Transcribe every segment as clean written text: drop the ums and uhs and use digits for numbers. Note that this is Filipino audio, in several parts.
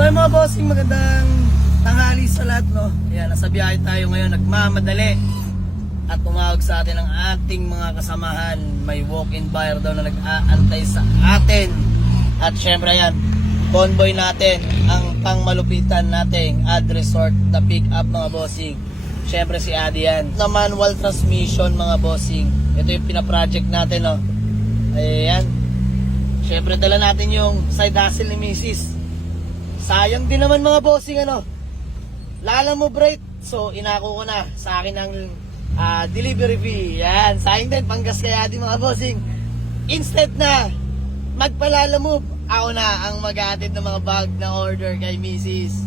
So yung mga bossing, magandang tanghali sa lahat, no? Ayan, nasa biyahe tayo ngayon, nagmamadali. At tumawag sa atin ang ating mga kasamahan. May walk-in buyer daw na nag-aantay sa atin. At syempre yan, convoy natin ang pangmalupitan nating ad resort na pick up mga bossing. Syempre si Adi yan. Na manual transmission mga bossing. Ito yung pinaproject natin, no? Ayan. Syempre dala natin yung side hustle ni Mrs. Sayang din naman mga bossing, ano? Lala mo bright. So inako ko na sa akin ang delivery fee. Yan. Sayang din, panggas kaya din mga bossing. Instead na magpalala move, ako na ang mag-aatid ng mga bag na order kay Mrs.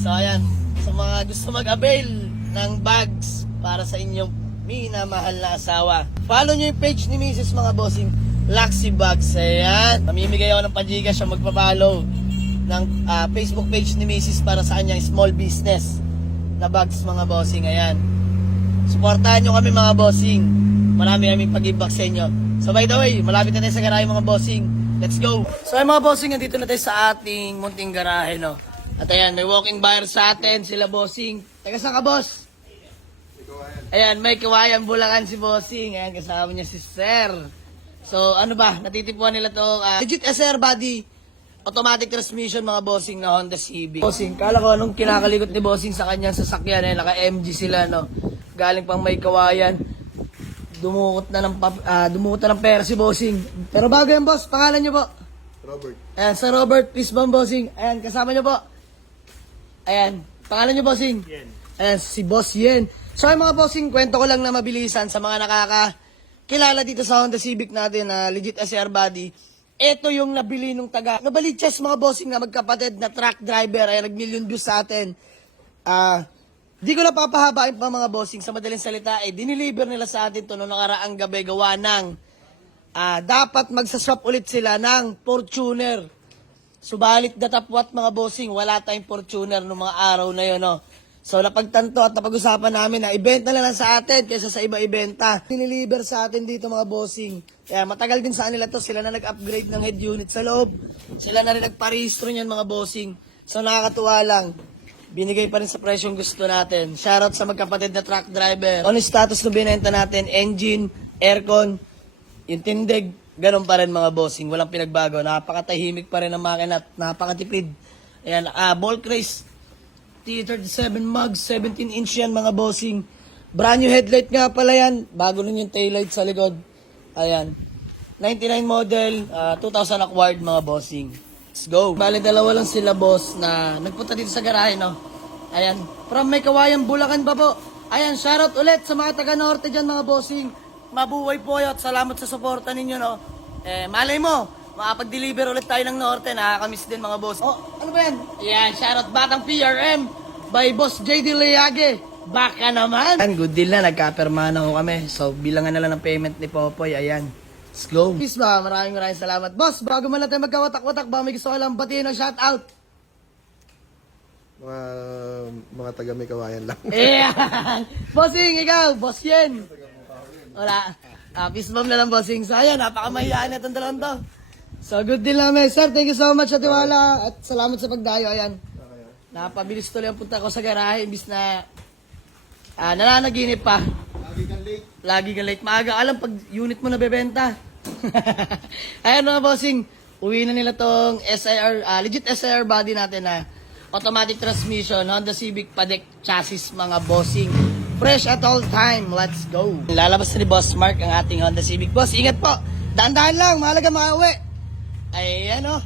So ayan, sa mga gusto mag-avail ng bags para sa inyong minamahal na asawa, follow nyo yung page ni Mrs. mga bossing, Luxy Bags. Ayan, mamimigay ako ng pajiga siya magpa-follow ng Facebook page ni Mrs. para sa kanyang small business na bags mga bossing. Ayan, supportahan nyo kami mga bossing, marami kaming pag-ibag sa inyo. So by the way, malapit na tayo sa garahe mga bossing. Let's go! So ay mga bossing, nandito na tayo sa ating munting garahe, no? At ayan, may walking buyer sa atin, sila bossing. Teka, saan ka boss? Ayan, may Kawayan Bulacan si bossing. Ayan, kasama niya si Sir. So ano ba, natitipuan nila to legit SR body, automatic transmission mga bossing na Honda Civic. Bossing, kala ko anong kinakalikot ni bossing sa kanyang sasakyan, eh, naka MG sila, no? Galing pang may Kawayan. Dumukot na ng pera si bossing. Pero bago yan boss, pangalan nyo po? Robert. Ayan, sa Robert, please bang bossing. Ayan, kasama nyo po. Ayan, pangalan nyo bossing? Yen. Ayan, si Boss Yen. So ay mga bossing, kwento ko lang na mabilisan sa mga nakakakilala dito sa Honda Civic natin na legit SR body. Ito yung nabili nung taga Novaliches mga bossing na magkapatid na truck driver. Ayan, nag-million views sa atin. Di ko na papahabain pa mga bossing, sa madaling salita, diniliver nila sa atin to noong nakaraang gabi gawa ng dapat magsaswap ulit sila ng Fortuner. Subalit datapwat mga bossing, wala tayong Fortuner noong mga araw na yun, no? So napagtanto at napag-usapan namin na ibenta na lang sa atin kaysa sa iba ibenta. Diniliver sa atin dito mga bossing. Kaya matagal din sa kanila to, sila na nag-upgrade ng head unit sa loob. Sila na rin nagparehistro niyan mga bossing. So nakakatuwa lang. Binigay pa rin sa presyong gusto natin. Shoutout sa magkapatid na truck driver. On status na binenta natin, engine, aircon, yung tindig, ganun pa rin mga bossing. Walang pinagbago. Napakatahimik pa rin ang makina at napakatipid. Ayan, ball race, T37 mugs, 17-inch yan mga bossing. Brand new headlight nga pala yan. Bago nun yung taillight sa likod. Ayan. 99 model, 2000 acquired mga bossing. Let's go. Bale, dalawa lang sila boss na nagpunta dito sa garahe, no? Ayan. From may Kawayan Bulacan pa po. Ayan, shoutout ulit sa mga taga-norte dyan mga bossing. Mabuhay po kayo at salamat sa suporta ninyo, no? Malay mo, makapag-deliver ulit tayo ng norte. Nakakamiss din mga boss. Oh, ano ba yan? Ayan, shoutout Batang PRM by Boss JD Leage. Baka naman. Ayan, good deal na. Nagka-perma na ho kami. So, bilangan na lang ng payment ni Popoy. Ayan. Let's go. Peace ba? Maraming salamat. Boss, bago man natin magkawatak-watak, ba may gusto ka lang batiin o shoutout? Mga taga may Kawayan lang. Ayan. Bossing, ikaw. Boss Yen. Wala. Peace bomb na lang, bossing. So, ayan. Napakamahiyaan na itong dalawang to. So, good deal namin. Sir, thank you so much sa tiwala. At salamat sa pagdayo. Ayan. Napabilis tuloy ang punta ko sa garahe. Imbis na nananaginip pa. Lagi kang late. Maaga alam pag unit mo nabebenta. Ayan mga bossing, uwi na nila tong SIR, legit SIR body natin na automatic transmission, Honda Civic Padec chassis mga bossing. Fresh at all time. Let's go. Lalabas na ni Boss Mark ang ating Honda Civic. Boss, ingat po. Dahan-dahan lang. Mahalaga makauwi. Ayan o.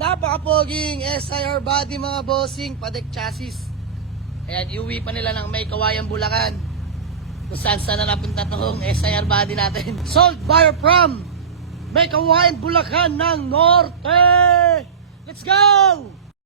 Napakapoging SIR body mga bossing. Padec chassis. Ayan, iuwi pa nila ng may Kawayan Bulacan. Kung saan na napunta itong SIR body natin. Sold buyer from may Kawayan Bulacan ng Norte. Let's go!